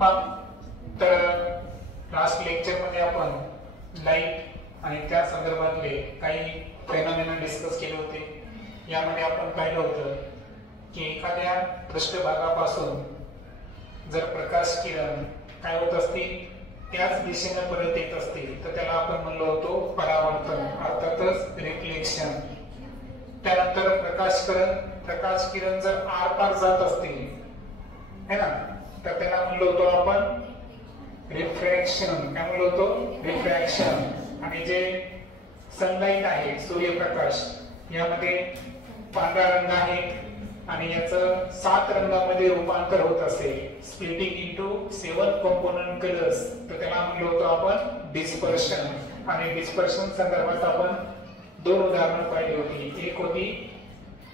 तर last lecture मध्ये आपण लाईट आणि त्या संदर्भातले काही फेनॉमेना डिस्कस केले होते। यामध्ये आपण पाहिलं होतं की एखाद्या पृष्ठभागापासून जर प्रकाश किरण काय होत असतील त्याच दिशेने परत येत असतील तर त्याला आपण म्हणलो होतो परावर्तन, अर्थातच रिफ्लेक्शन। त्यानंतर प्रकाश किरण जर आरपार जात असतील है ना तर त्याला म्हणलो होतो आपण रिफ्रॅक्शन। काय म्हणलो होतो? रिफ्रॅक्शन। आणि जे सनलाइट आहे, सूर्यप्रकाश, यामध्ये पांढरा रंग आहे आणि याचं 7 रंगामध्ये रूपांतर होत असेल, स्प्लिटिंग इनटू 7 कंपोनंट कलर्स, तर त्याला म्हणलो होतो आपण डिस्पर्शन। आणि डिस्पर्शन संदर्भात आपण 2 उदाहरणं पाहिली होती। एक होती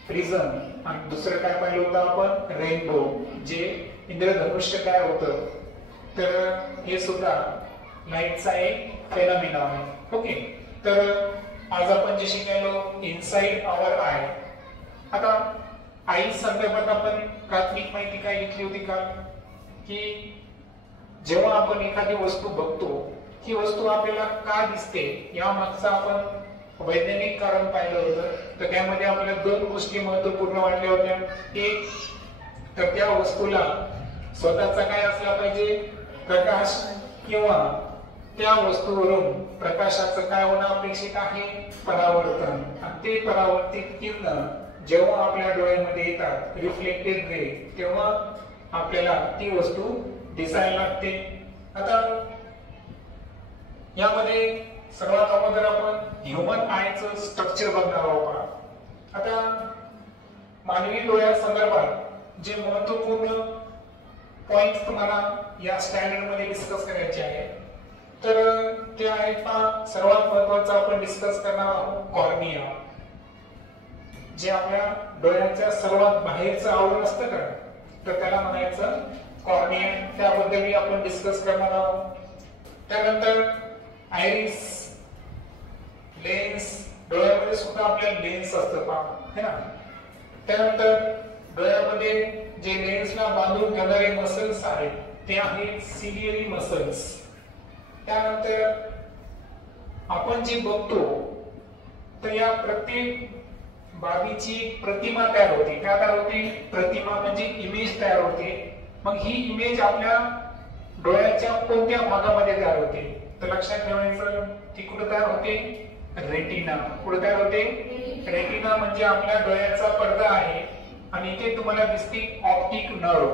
प्रिझम आणि दुसरं काय पाहिलं होतं आपण? रेनबो, जे इंद्रधनुष्य काय होतं। तर हे सुद्धा लाईटचा एक फेनॉमेना आहे। ओके, तर आज आपण जे शिकायलो इनसाइड आवर आय। आता आई संदर्भात आपण प्राथमिक माहिती काय घेतली होती का, की जेव्हा आपण एखादी वस्तू बघतो ही वस्तू आपल्याला का दिसते या मागचा आपण वैज्ञानिक कारण पाहिलं होतं। तर त्यामध्ये आपल्याला 2 गोष्टी महत्त्वपूर्ण वाटल्या होत्या। एक तर त्या वस्तूला स्वतःचा काय असला पाहिजे, प्रकाश, किंवा त्या वस्तूवरून प्रकाशाचं काय होणं अपेक्षित आहे, परावर्तन। आणि ते परावर्तित किरण जेव्हा आपल्या डोळ्यामध्ये येतात, रिफ्लेक्टेड रे, तेव्हा आपल्याला ती वस्तू दिसायला लागते। आता यामध्ये सर्वात अगोदर आपण ह्युमन आयचं स्ट्रक्चर बघणार आहोत। आता मानवी डोळ्या संदर्भात जे महत्त्वपूर्ण पॉइंट्स तुम्हाला या स्टँडर्ड मध्ये डिस्कस करायचे आहे तर ते आहेत पहा। सर्वात महत्त्वाचं आपण डिस्कस करणार आहोत कॉर्निया, जे आपल्या डोळ्याच्या सर्वात बाहेरचं आवरण असतं का, तर त्याला म्हणायचं कॉर्निया। त्याबद्दलही आपण डिस्कस करणार आहोत। त्यानंतर आयरिस, लेन्स, डोळ्यामध्ये सुद्धा आपल्या लेन्स असतं पहा, है ना। त्यानंतर डोळ्यामध्ये जे लेन्सला बांधून घेणारे मसल्स आहेत ते आहेत सिलियरी मसल्स। त्यानंतर आपण जे बघतो तर या प्रत्येक बाबीची प्रतिमा तयार होते। काय तयार होते? प्रतिमा म्हणजे इमेज तयार होते। मग ही इमेज आपल्या डोळ्याच्या कोणत्या भागामध्ये तयार होते, तर लक्षात ठेवायचं ती कुठे तयार होते? रेटिना। कुठे तयार होते? रेटिना म्हणजे आपल्या डोळ्याचा पडदा आहे आणि इथे तुम्हाला दिसते ऑप्टिक नर्व,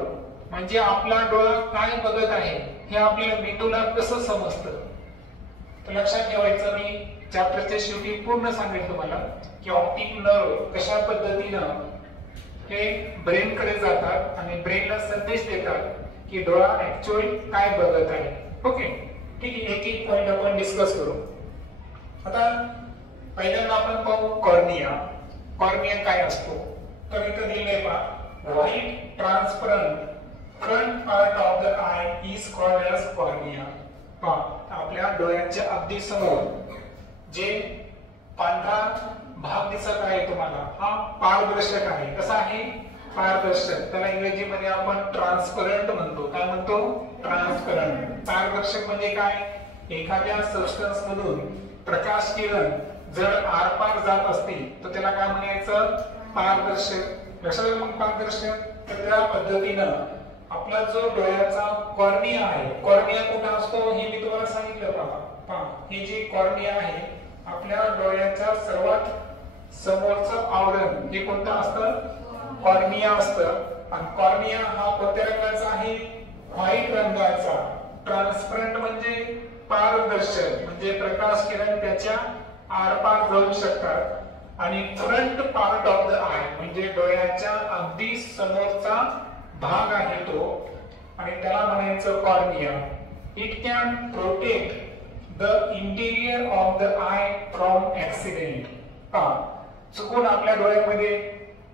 म्हणजे आपला डोळा काय बघत आहे हे आपल्याला मेंदूला कसं समजतं। तर लक्षात ठेवायचं, मी चॅप्टरच्या शेवटी पूर्ण सांगेल तुम्हाला की ऑप्टिक नर्व कशा पद्धतीनं हे ब्रेन कडे जातात आणि ब्रेनला संदेश देतात की डोळा ऍक्च्युअली काय बघत आहे। ओके, ठीक आहे, एक एक पॉइंट आपण डिस्कस करू। आता पहिल्यांदा आपण पाहू कॉर्निया। कॉर्निया काय असतो, तर इथं दिलंय पहा, white transparent front part of the eye is called as cornea. पहा, आपल्या डोळ्याच्या अगदी समोर जे पांढरा भाग दिसत आहे तुम्हाला, हा पारदर्शक आहे। कसा आहे? पारदर्शक। त्याला इंग्रजीमध्ये आपण ट्रान्सपरंट म्हणतो। काय म्हणतो? ट्रान्सपरंट। पारदर्शक म्हणजे काय? एखाद्या सबस्टन्स मधून प्रकाश किरण जर आरपार जात असतील तर त्याला काय म्हणायचं? पारदर्शक। लक्षात मग पारदर्शक, तर त्या पद्धतीनं आपला जो डोळ्याचा कॉर्निया आहे, कॉर्निया कुठे असतो हे मी तुम्हाला सांगितलं पहा। हे जे कॉर्निया आहे आपल्या डोळ्याच्या सर्वात समोरचं आवरण हे कोणतं असतं? कॉर्निया असतं। आणि कॉर्निया हा कोणत्या रंगाचा आहे? व्हाईट रंगाचा। ट्रान्सपरंट म्हणजे पारदर्शक, म्हणजे प्रकाश किरण त्याच्या आरपार जाऊ शकतात। आणि front part of the I म्हणजे डोळ्याच्या अगदी समोरचा भाग आहे तो, आणि त्याला म्हणायचं cornea. It can protect the interior of the I from accident. चुकून आपल्या डोळ्यामध्ये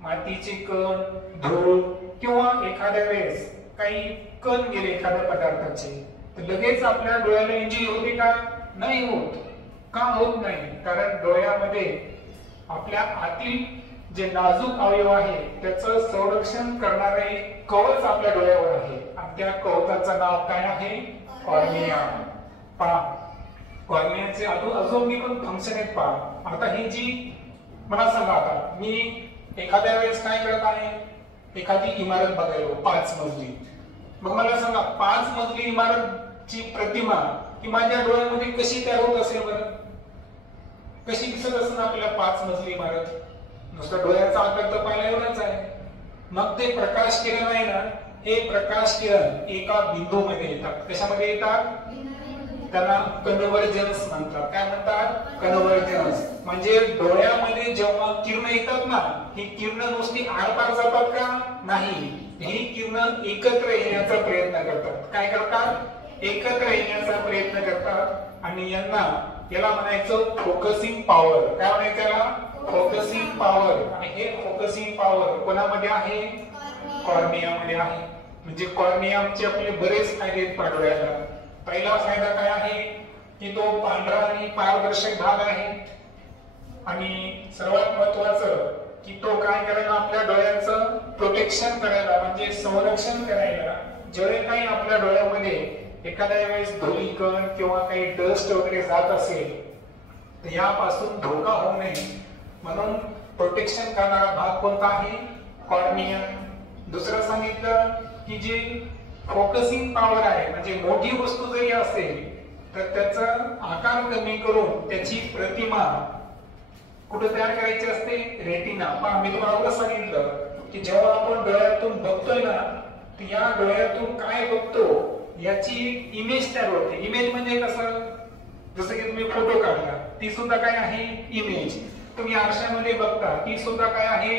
मातीचे कण, धूळ किंवा एखाद्या वेळेस काही कण गेले एखाद्या पदार्थाचे तर लगेच आपल्या डोळ्याला इंजुरी होते का? नाही होत। का होत नाही? कारण डोळ्यामध्ये आपल्या आतील जे नाजूक अवयव आहे त्याचं संरक्षण करणारे कवच आपल्या डोळ्यावर आहे आणि आणि त्या कवचाचं नाव काय आहे? कॉर्निया. पहा कॉर्नियाचे अजून मी पण फंक्शन आहेत पहा. आता ही जी मला सांगा, आता मी एखाद्या वेळेस काय करत आहे, एखादी इमारत बघायला 5 मजली, मग मला सांगा 5 मजली इमारतची प्रतिमा ही माझ्या डोळ्यामध्ये कशी तयार होत असेल बरं? कशी दिसत असेल आपल्याला 5 मजली इमारत? नुसतं डोळ्याचा आकार तर पाहिला एवढाच आहे. मग ते प्रकाश किरण आहे ना, हे प्रकाश किरण एका बिंदूमध्ये येतात. कशामध्ये येतात? त्याला कन्व्हर्जन्स म्हणतात. काय म्हणतात? कन्व्हर्जन्स. म्हणजे डोळ्यामध्ये जेव्हा किरण येतात ना, ही किरण नुसती आरपार जातात का? नाही, ही किरण एकत्र येण्याचा प्रयत्न करतात. काय करतात? एकत्र येण्याचा प्रयत्न करतात आणि याला म्हणायचं फोकसिंग पॉवर. काय म्हणायचं याला? Focusing power. आणि हे फोकसिंग पॉवर कोणामध्ये आहे? कॉर्नियामध्ये आहे. म्हणजे कॉर्नियाचे आपले बरेच फायदे आहेत डोळ्याला. पहिला फायदा काय आहे की तो पांढरा आणि पारदर्शक भाग आहे. आणि सर्वात महत्वाचं की तो काय करायला? आपल्या डोळ्याचं प्रोटेक्शन करायला, म्हणजे संरक्षण करायला. जेवढे काही आपल्या डोळ्यामध्ये एखाद्या वेळेस धुळीकण किंवा काही डस्ट वगैरे जात असेल तर यापासून धोका होऊ नये म्हणून प्रोटेक्शन करणारा भाग कोणता आहे? कॉर्निया. दुसरं सांगितलं की जे फोकसिंग पॉवर आहे, म्हणजे मोठी वस्तू जरी असेल तर त्याचा आकार कमी करून त्याची प्रतिमा कुठे तयार करायची असते? रेटिना. पण मी तुम्हाला सांगितलं की जेव्हा आपण डोळ्यातून बघतोय ना, तर या डोळ्यातून काय बघतो याची इमेज तयार होते. इमेज म्हणजे कसं? जसं की तुम्ही फोटो काढला, ती सुद्धा काय आहे? इमेज. तुम्ही आरशामध्ये बघता, ती सुद्धा काय आहे?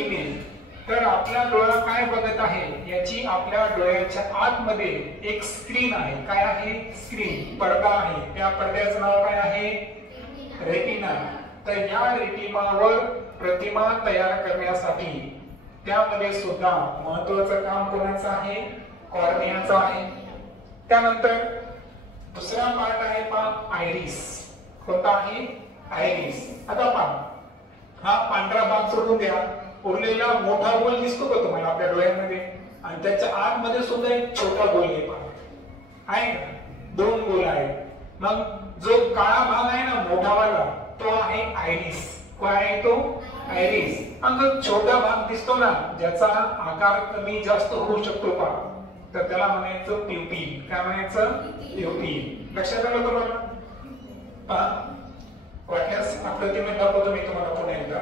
इमेज. तर आपला डोळा काय बघत आहे याची आपल्या डोळ्याच्या आतमध्ये एक स्क्रीन आहे. काय आहे? स्क्रीन, पडदा आहे. त्या पडद्याचं नाव काय आहे? रेटिना. तर या रेटिनावर प्रतिमा तयार करण्यासाठी त्यामध्ये सुद्धा महत्वाचं काम कोणाचं आहे? कॉर्नियाचं आहे. त्यानंतर दुसरा पार्ट आहे पहा आयरिस. कोणता आहे? आयरिस. आता पहा, हा पांढरा भाग सोडून द्या, उरलेला मोठा गोल दिसतो का तुम्हाला आपल्या डोळ्यामध्ये? आणि त्याच्या आतमध्ये सुद्धा एक छोटा गोल आहे पहा, आहे ना? 2 गोल आहेत. मग जो काळा भाग आहे ना मोठावाला, तो आहे आयरिस. काय आहे तो? आयरिस. आणि जो छोटा भाग दिसतो ना, ज्याचा आकार कमी जास्त होऊ शकतो पहा, तर त्याला म्हणायचं प्युपिल. काय म्हणायचं? प्युपिल. लक्षात आलं तुम्हाला? पहा, वाटल्यास आकृतीमध्ये दाखवतो मी तुम्हाला पुन्हा एकदा.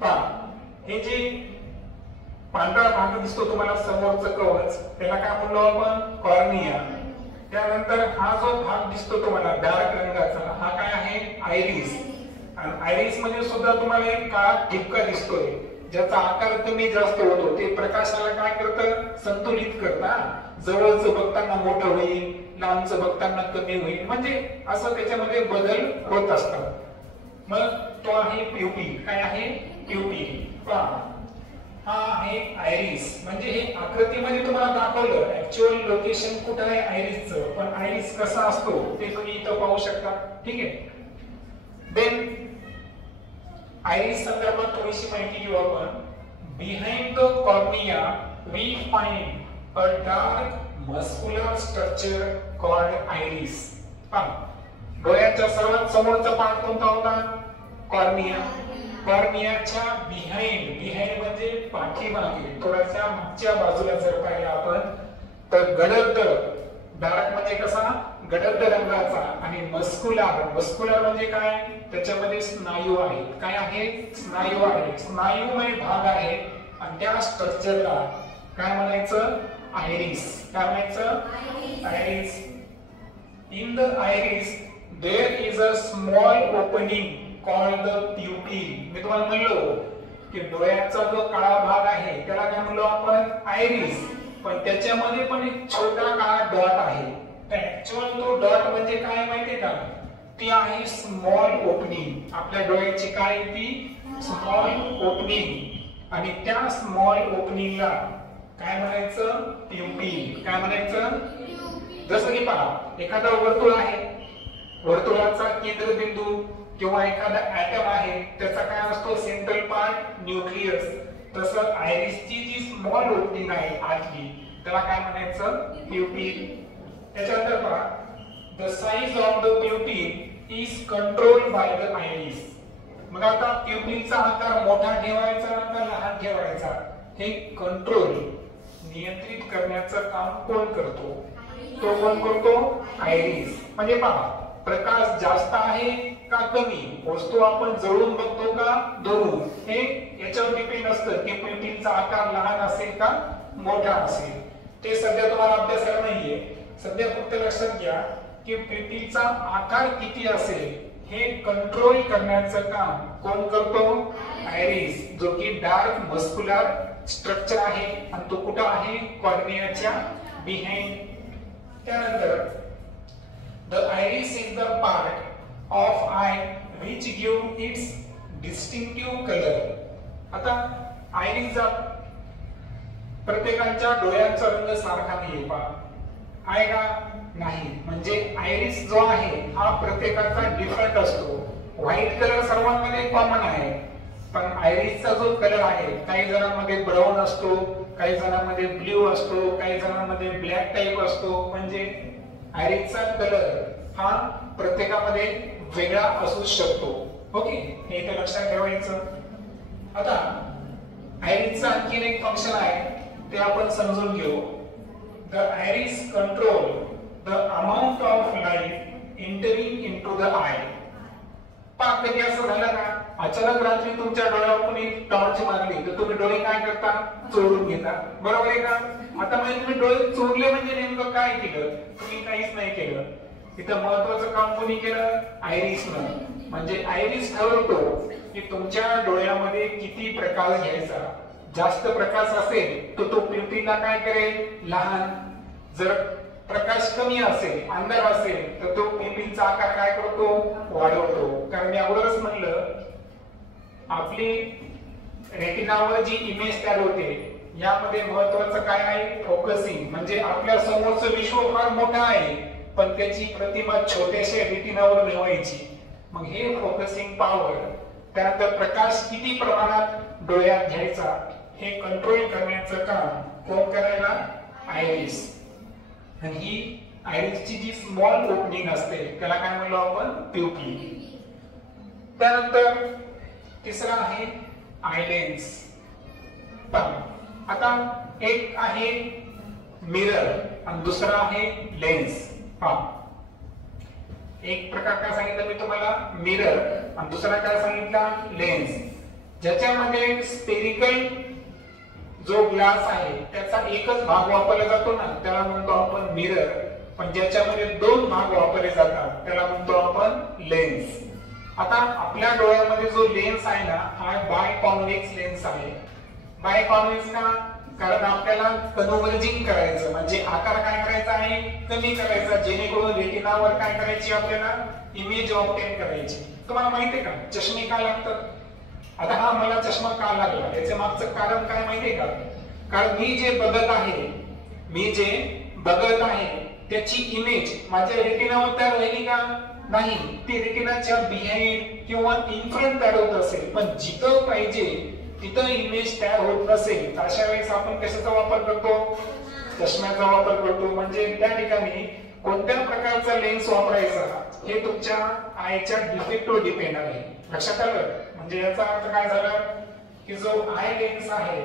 पहा, हे जे पांढरा भाग दिसतो तुम्हाला समोरचं कवच, त्याला काय म्हणलो आपण? कॉर्निया. त्यानंतर हा जो भाग दिसतो तुम्हाला डार्क रंगाचा, हा काय आहे? आयरिस. आणि आयरिस मध्ये सुद्धा तुम्हाला एक काळा ठिपका दिसतोय, ज्याचा आकार कमी जास्त होतो. ते प्रकाशाला काय करतं? संतुलित करतं. जवळचं बघताना मोठं होईल, लांबचं बघताना कमी होईल, म्हणजे असं त्याच्यामध्ये बदल होत असतात. मग तो आहे प्युपिल. काय आहे? प्युपिल. हा आहे आयरिस. म्हणजे हे आकृतीमध्ये तुम्हाला दाखवलं ऍक्च्युअल लोकेशन कुठं आहे आयरिसचं, पण आयरिस कसा असतो ते तुम्ही इथं पाहू शकता. ठीक आहे. देन आयरिस संदर्भात थोडीशी माहिती घेऊ आपण. Behind the cornea we find a dark muscular structure called iris. डोळ्याच्या सर्वात समोरचा पार्ट कोणता होता? कॉर्निया. कॉर्नियाच्या बिहाइंड म्हणजे पाठीमागे, थोड्याशा मागच्या बाजूला जर पाहिलं आपण तर गडद, डार्क म्हणजे कसा? गडद रंगाचा. आणि मस्क्युलर म्हणजे काय? त्याच्यामध्ये स्नायू आहे. काय आहे? स्नायू आहे. स्नायूमय भाग आहे. आणि त्या स्ट्रक्चरला काय म्हणायचं? आयरिस. काय म्हणायचं? Iris. In the iris there is a small opening called the pupil. मी तुम्हाला म्हणलो की डोळ्याचा जो काळा भाग आहे त्याला काय म्हणलो आपण? आयरिस. पण त्याच्यामध्ये पण एक छोटा काळा डॉट आहे. ऍक्च्युअल तो डॉट म्हणजे काय माहितीये का? ती आहे स्मॉल ओपनिंग. आपल्या डोळ्याची काय ती? Small opening. आणि त्या स्मॉल ओपनिंगला काय म्हणायचं? प्युपिल. काय म्हणायचं? जसं की पहा, एखादा वर्तुळ आहे, वर्तुळाचा केंद्रबिंदू किंवा एखादा ऍटम आहे, त्याचा काय असतो? Central part nucleus. तसं आयरिसची जी स्मॉल ओपनिंग आहे आतली, त्याला काय म्हणायचं, प्युपिल. त्याच्यानंतर पहा, the size of the pupil is controlled by the iris. मग आता प्युपिलचा आकार मोठा ठेवायचा का लहान ठेवायचा, हे कंट्रोल नियंत्रित करण्याचं काम कोण करतो, तो कोण करतो, आयरिस. म्हणजे पहा, प्रकाश जास्त आहे का कमी, वस्तू आपण जवळून बघतो का दुरून, हे याच्यावर डिपेंड असतं की प्युपिलचा आकार लहान असेल का मोठा असेल. ते सध्या तुम्हाला अभ्यासाला नाहीये, सध्या फक्त लक्षात घ्या की प्युपिलचा आकार किती असेल हे कंट्रोल करण्याचं काम कोण करतो, आयरिस, जो की डार्क मस्क्युलर स्ट्रक्चर आहे आणि तो कुठं आहे, कॉर्नियाच्या बिहाइंड. त्यानंतर the iris is the part of I which give its distinctive color. आता आयरिसचा प्रत्येकाच्या डोळ्यांचा रंग सारखा नाही पहा, आहे का नाही. म्हणजे आयरिस जो आहे हा प्रत्येकाचा डिफरंट असतो. व्हाईट कलर सर्वांमध्ये कॉमन आहे, पण आयरिसचा जो कलर आहे काही जणांमध्ये ब्राऊन असतो, काही जणांमध्ये ब्ल्यू असतो, काही जणांमध्ये ब्लॅक टाइप असतो. म्हणजे आयरिसचा कलर हा प्रत्येकामध्ये वेगळा असू शकतो. ओके, हे इथे लक्षात ठेवायचं. आता आयरिसचा आणखीन एक फंक्शन आहे ते आपण समजून घेऊ. The iris control the amount of light entering into the I. पहा, कधी असं झालं का, अचानक रात्री तुमच्या डोळ्यावर कोणी टॉर्च मारली तर तुम्ही डोळे काय करता, चोरून घेता, बरोबर आहे का. आता म्हणजे तुम्ही डोळे चोरले म्हणजे नेमकं काय केलं, तुम्ही काहीच नाही केलं. इथं महत्वाचं काम कोणी केलं, आयरिसनं. म्हणजे आयरिस ठरवतो की तुमच्या डोळ्यामध्ये किती प्रकाश घ्यायचा. जास्त प्रकाश असेल तर तो प्युपिलला काय करेल, लहान. जर प्रकाश कमी असेल, अंधार असेल तर तो प्युपिलचा आकार काय करतो, वाढवतो. कारण मी अगोदरच म्हणलं, आपली रेटिनावर जी इमेज तयार होते यामध्ये महत्वाचं काय आहे, फोकसिंग. म्हणजे आपल्या समोरचं विश्व फार मोठं आहे पण त्याची प्रतिमा छोट्याशा रेटिनावर मिळवायची. मग हे फोकसिंग पॉवर, त्यानंतर प्रकाश किती प्रमाणात डोळ्यात घ्यायचा हे कंट्रोल करण्याचं काम कोण करायला, आयरिस. आणि ही आयरिसची जी स्मॉल ओपनिंग असते त्याला काय म्हणलो आपण, प्युपिल. त्यानंतर तिसरा आहे आय लेन्स. आता एक आहे मिरर आणि दुसरा आहे लेन्स. एक प्रकार काय सांगितलं मी तुम्हाला, मिरर, आणि दुसरा काय सांगितला, लेन्स. ज्याच्यामध्ये स्पेरिकल जो ग्लास आहे त्याचा एकच भाग वापरला जातो ना त्याला म्हणतो आपण मिरर, पण ज्याच्यामध्ये दोन भाग वापरले जातात त्याला म्हणतो आपण लेन्स. आता आपल्या डोळ्यामध्ये जो लेन्स आहे ना हा बायकॉन्व्हेक्स लेन्स आहे. बायकॉन्व्हेक्स का, कारण आपल्याला कन्व्हर्जिंग करायचं, म्हणजे आकार काय करायचा आहे, कमी करायचा, जेणेकरून रेटिनावर काय करायची, आपल्याला इमेज ऑब्टेन करायची. तुम्हाला माहितीये का चष्मे का लागतात. आता हा मला चष्मा का लागला याच्या मागचं कारण काय माहितीये का, कारण मी जे बघत आहे त्याची इमेज माझ्या रेटिनावर तयार व्हायली का नाही, ती रेटिनाच्या बिहाइंड किंवा इन फ्रंट तयार होत असेल, पण जिथं पाहिजे तिथं इमेज तयार होत नसेल अशा वेळेस आपण कशाचा वापर करतो, चष्म्याचा वापर करतो. म्हणजे त्या ठिकाणी कोणत्या प्रकारचा लेन्स वापरायचा हे तुमच्या आयच्या डिफेक्टवर डिपेंड आहे. लक्षात आलं. म्हणजे याचा अर्थ काय झाला की जो आय लेन्स आहे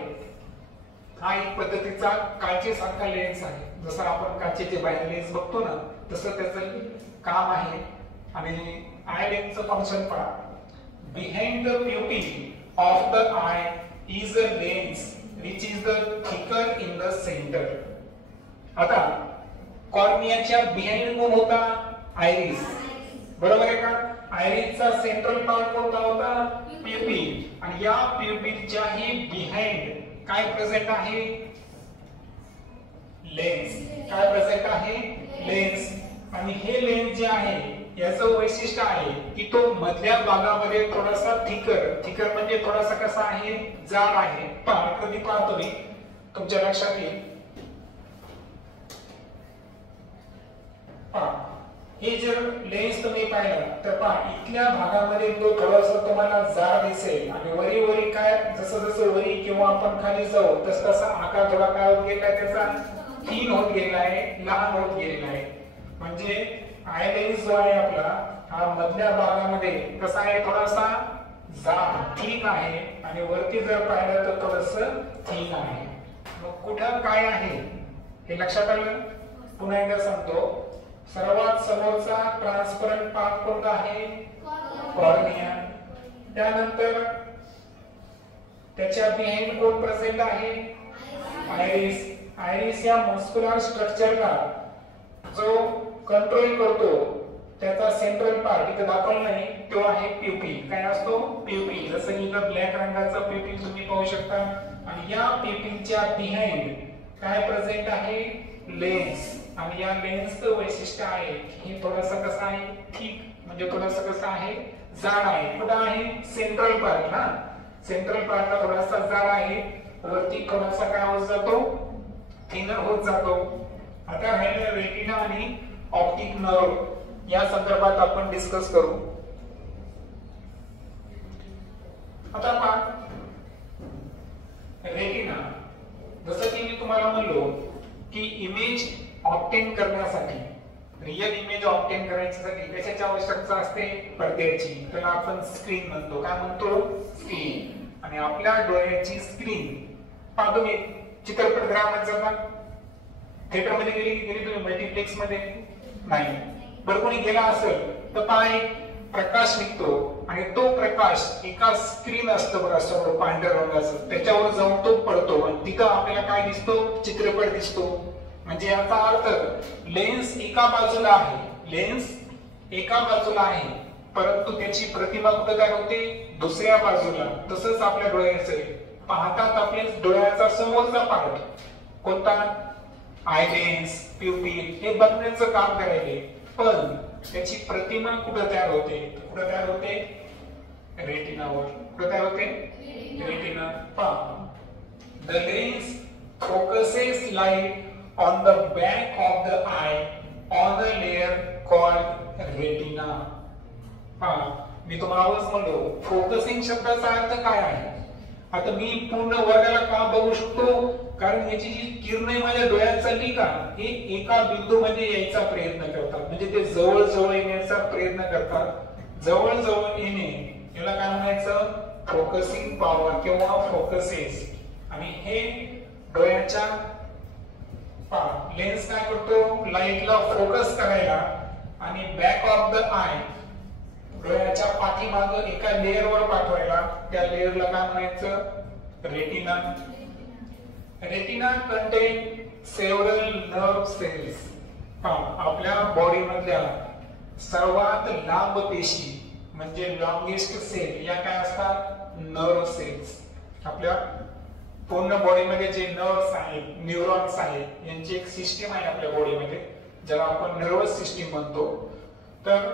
हा एक पद्धतीचा काचेसारखा लेन्स आहे. जसं आपण काचेचे बाहेर लेन्स बघतो ना तसं त्याचं काम आहे. आणि आय लेन्सचं फंक्शन पहा, behind the pupil of the eye is a lens which is the thicker in the center. आता कॉर्नियाच्या बिहाइंड कोण होता, आयरिस, बरोबर आहे का. आयरिसचा सेंट्रल पार्ट कोणता होता, प्युपिल. आणि या प्युपिलच्या ही बिहाइंड काय प्रेझेंट आहे, लेन्स. काय प्रेझेंट आहे, लेन्स. आणि हे लेन्स जे आहे याचं वैशिष्ट्य आहे की तो मधल्या भागामध्ये थोडासा थिकर म्हणजे थोडासा कसा आहे, जाड आहे. पहा कधी पाहतो मी तुमच्या लक्षात येईल. पहा हे जर लेन्स तुम्ही पाहिलं तर पहा इथल्या भागामध्ये तो थोडासा तुम्हाला जाड दिसेल आणि वरी काय जसं जसं वरी किंवा आपण खाली जाऊ तस तसा आकार थोडा काय होत गेला त्याचा थीन होत गेलेला आहे, लहान होत गेलेला आहे. म्हणजे आय लेन्स जो आहे आपला हा मधल्या भागामध्ये कसा आहे, थोडासा जाड थिक आहे आणि वरती जर पाहिलं तर थोडस थिन आहे. मग कुठं काय आहे हे लक्षात आलं. पुन्हा एकदा सांगतो, सर्वात समोरचा ट्रान्सपरंट पार्ट कोणता आहे, कॉर्निया. त्यानंतर त्याच्या बिहाइंड कोण प्रेझेंट आहे, आयरिस. आयरिस या मस्क्युलर स्ट्रक्चरला जो कंट्रोल करतो त्याचा सेंट्रल पार्ट इथे दाखवला नाही, तो आहे प्युपिल. काय असतो, प्युपिल. जसं की इथं ब्लॅक रंगाचा प्युपिल तुम्ही पाहू शकता. आणि या प्युपिलच्या बिहाइंड काय प्रेझेंट आहे, लेन्स. आणि या लेन्सचं वैशिष्ट्य आहे हे थोडंसं कसं आहे, थिक, म्हणजे थोडंसं कसं आहे, जाड आहे. कुठं आहे, सेंट्रल पार्ट ना. सेंट्रल पार्टला थोडासा जाड आहे, वरती थोडासा काय होत जातो, थिनर होत जातो. आता राहिलं रेटिना आणि ऑप्टिक नर्व, या संदर्भात आपण डिस्कस करू. आता पहा, रेटिना, जसं की मी तुम्हाला म्हणलो की इमेज ऑब्टेन करण्यासाठी, रियल इमेज ऑब्टेन करण्यासाठी कशाची आवश्यकता असते, पडद्याची. त्याला आपण स्क्रीन म्हणतो. काय म्हणतो, स्क्रीन. आणि आपल्या डोळ्याची स्क्रीन पहा, तुम्ही चित्रपटगृहामध्ये जाता, थिएटर मध्ये गेली तुम्ही, मल्टीप्लेक्स मध्ये नाही, बरं कोणी गेला असेल तर काय, प्रकाश निघतो आणि तो प्रकाश एका स्क्रीन असतं बघा समोर पांढऱ्या रंगाचं, त्याच्यावर जाऊन तो पडतो आणि तिथं आपल्याला काय दिसतो, चित्रपट दिसतो. म्हणजे याचा अर्थ लेन्स एका बाजूला आहे, लेन्स एका बाजूला आहे, परंतु त्याची प्रतिमा कुठे काय होते, दुसऱ्या बाजूला. तसंच आपल्या डोळ्याचे पाहतात आपल्या डोळ्याचा समोरचा पार्ट कोणता, आय लेन्स, प्युपिल, हे बनवण्याचं काम करायले. पण त्याची प्रतिमा कुठे तयार होते, कुठे तयार होते, रेटिनावर. कुठे तयार होते, रेटिना. पहा, the lens focuses light on the back of the I on the layer called retina. पहा, मी तुम्हाला म्हणलो फोकसिंग शब्दाचा अर्थ काय आहे. आता मी पूर्ण वर्गाला का बघू शकतो, कारण याची जी किरणे माझ्या डोळ्यात चालली का, हे एका बिंदूमध्ये यायचा प्रयत्न करतात. म्हणजे ते जवळ जवळ येण्याचा प्रयत्न करतात. जवळ जवळ येणे याला काय म्हणायचं, फोकसिंग पॉवर किंवा फोकसेस. आणि हे डोळ्याच्या लेन्स काय करतो, लाईटला फोकस करायला आणि बॅक ऑफ द आय, डोळ्याच्या पाठीमागे एका लेअरवर पाठवायला. त्या लेअरला काय म्हणायचं, retina. Retina contain several nerve cells. आपल्या बॉडी मधल्या सर्वात लांब पेशी म्हणजे लॉंगेस्ट सेल या काय असतात, नर्व सेल्स. आपल्या पूर्ण बॉडीमध्ये जे नर्व्स आहेत, न्यूरॉन्स आहेत, यांची एक सिस्टीम आहे आपल्या बॉडीमध्ये, ज्याला आपण नर्वस सिस्टीम म्हणतो. तर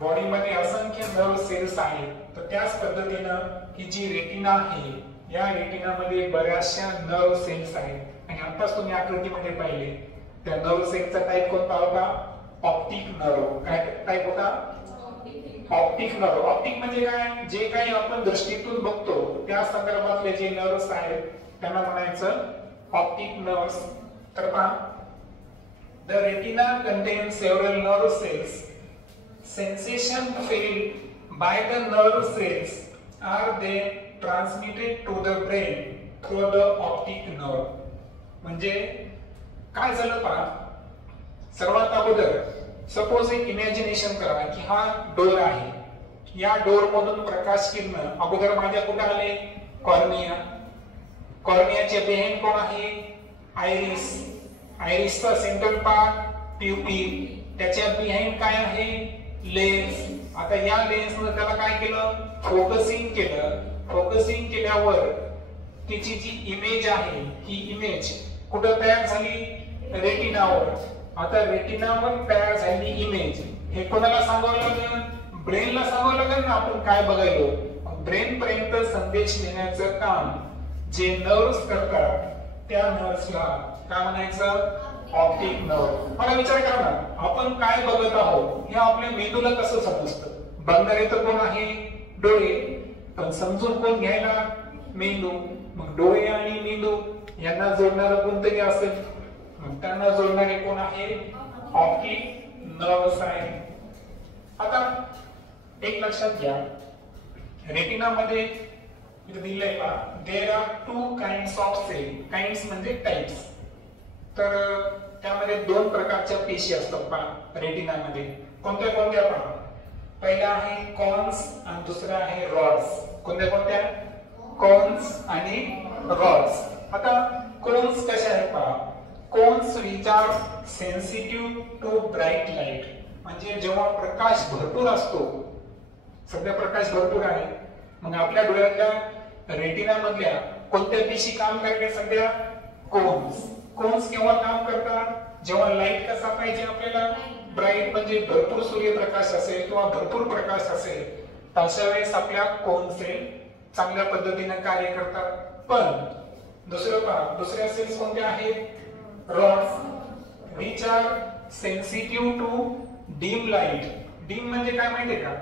बॉडीमध्ये असंख्य नर्व सेल्स आहेत. तर त्याच पद्धतीनं ही जी रेटिना आहे, या रेटिनामध्ये बऱ्याचशा नर्व सेल्स आहेत. आणि आताच तुम्ही आकृतीमध्ये पाहिले त्या नर्व सेलचा टाइप कोणता होता, ऑप्टिक नर्व. काय टाइप होता, ऑप्टिक नर्व. ऑप्टिक म्हणजे काय, जे काही आपण दृष्टीतून बघतो त्या संदर्भातले जे नर्व्स आहेत त्यांना म्हणायचं ऑप्टिक नर्व्स. तर पहा, the retina contains several nerve cells. Sensation felt by the nerve cells are then transmitted to the brain through the optic nerve. म्हणजे काय झालं पहा, सर्वात अगोदर सपोज एक इमॅजिनेशन करा की हा डोर आहे. या डोर मधून प्रकाश किरण अगोदर माझ्या कुठे आले, कॉर्निया. कॉर्नियाचे बिहाइंड कोण आहे, आयरिस. आयरिसचा सेंट्रल पार्ट प्युपिल. त्याच्या बिहाइंड काय आहे, लेन्स. आता या लेन्स ने त्याला काय केलं, फोकसिंग केलं. फोकसिंग केल्यावर तिची जी इमेज आहे ही इमेज कुठं तयार झाली, रेटिनावर. आता रेटिनावर तयार झालेली इमेज हे कोणाला सांगावं लागेल, ब्रेनला सांगावं लागेल ना आपण काय बघायलो. ब्रेन पर्यंत संदेश नेण्याचं काम जे नर्व्स करतात त्या नर्व्सला काय म्हणायचं, ऑप्टिक नर्व. मला विचार करा ना, आपण काय बघत आहोत हे आपल्या मेंदूला कसं समजतं. बघणारे तर कोण आहे, डोळे, पण समजून कोण घ्यायला, मेंदू. मग डोळे आणि मेंदू यांना जोडणारं कोणतरी असेल. मग त्यांना जोडणारे कोण आहे? ऑप्टिक नर्व्स आहे. आता एक लक्षात घ्या, रेटिना मध्ये इथे दिलंय पहा, there are 2 kinds of cell. Kinds म्हणजे टाइप्स. तर त्यामध्ये 2 प्रकारच्या पेशी असतात पहा रेटिना मध्ये. कोणत्या कोणत्या पहा? पहिला आहे कॉन्स आणि दुसरा आहे रॉड्स. कोणत्या कोणत्या? कॉन्स आणि रॉड्स. आता कोन्स कशा आहेत पहा? Cones which are sensitive to bright light. म्हणजे जेव्हा प्रकाश भरपूर असतो, सध्या प्रकाश भरपूर आहे, मग आपल्या डोळ्यातल्या रेटिना मधल्या कोणत्या पेशी काम करते सध्या? कोन्स. कोन्स केव्हा काम करतात? जेव्हा लाईट कसा पाहिजे आपल्याला? ब्राईट म्हणजे भरपूर सूर्यप्रकाश असेल किंवा भरपूर प्रकाश असेल, अशा वेळेस आपल्या कोन सेल चांगल्या पद्धतीने कार्य करतात. पण दुसरं पहा, दुसऱ्या सेल्स कोणत्या आहेत? Rods which are sensitive to dim light. Dim म्हणजे काय माहितीये का?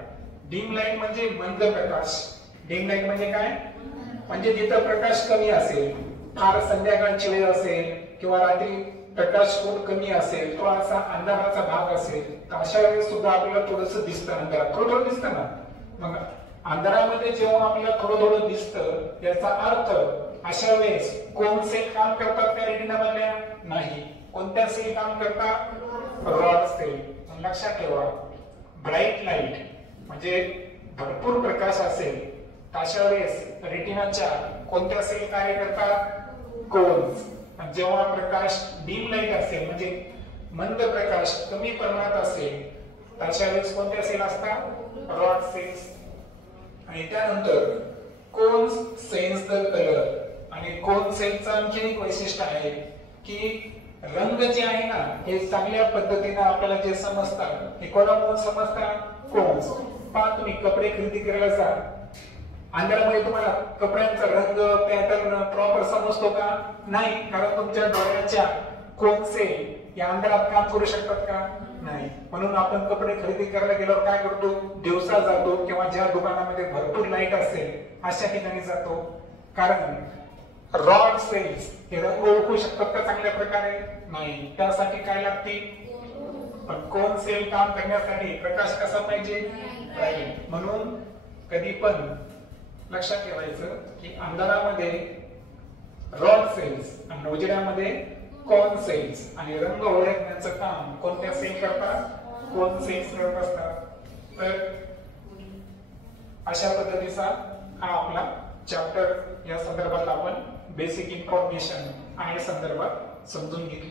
डीम लाईट म्हणजे मंद प्रकाश. डीम लाईट म्हणजे काय? म्हणजे जिथं प्रकाश कमी असेल, फार संध्याकाळची वेळ असेल किंवा रात्री प्रकाश खूप कमी असेल, थोडासा अंधाराचा भाग असेल, तर अशा वेळेस सुद्धा आपल्याला थोडंसं दिसतं अंधारात, थोडं थोडं दिसतं ना. मग अंधारामध्ये जेव्हा आपल्याला थोडं थोडं दिसतं, याचा अर्थ अशा वेळेस कोण सेल काम करतात त्या रेटिना मधल्या? नाही. कोणत्या सेल काम करतात? Rod cell. लक्षात ठेवा, ब्राईट लाईट म्हणजे भरपूर प्रकाश असेल, अशा वेळेस रेटिनाच्या कोणत्या सेल कार्य करतात? कोन्स. जेव्हा प्रकाश डीम लाईट असेल म्हणजे मंद प्रकाश कमी प्रमाणात असेल, अशा वेळेस कोणत्या सेल असतात? Rod cells. आणि त्यानंतर कोन्स सेन्स द कलर. आणि कोन सेलचं आणखी एक वैशिष्ट्य आहे की रंग जे आहे ना, हे चांगल्या पद्धतीने आपल्याला जे समजतात, हे कोणाकडून समजतात? कोन्स. पहा, तुम्ही कपडे खरेदी करायला जा, अंधारामध्ये तुम्हाला कपड्यांचा रंग पॅटर्न प्रॉपर समजतो का? नाही. कारण तुमच्या डोळ्याच्या कोन सेल या अंधारात काम करू शकतात का? नाही. म्हणून आपण कपडे खरेदी करायला गेल्यावर काय करतो? दिवसा जातो किंवा ज्या दुकानामध्ये भरपूर लाईट असेल अशा ठिकाणी जातो. कारण रॉड सेल्स हे रंग ओळखू शकतात का चांगल्या प्रकारे? नाही. त्यासाठी काय लागते? पण कोन सेल काम करण्यासाठी प्रकाश कसा पाहिजे? ब्राईट. म्हणून कधी पण लक्षात ठेवायचं की अंधारामध्ये रॉड सेल्स आणि उजेडामध्ये कोन सेल्स, आणि रंग ओळखण्याचं काम कोणत्या सेल करतात? कोन सेल्स करत असतात. तर अशा पद्धतीचा हा आपला चॅप्टर या संदर्भात आपण बेसिक इन्फॉर्मेशन आहे संदर्भात समजून घेतली.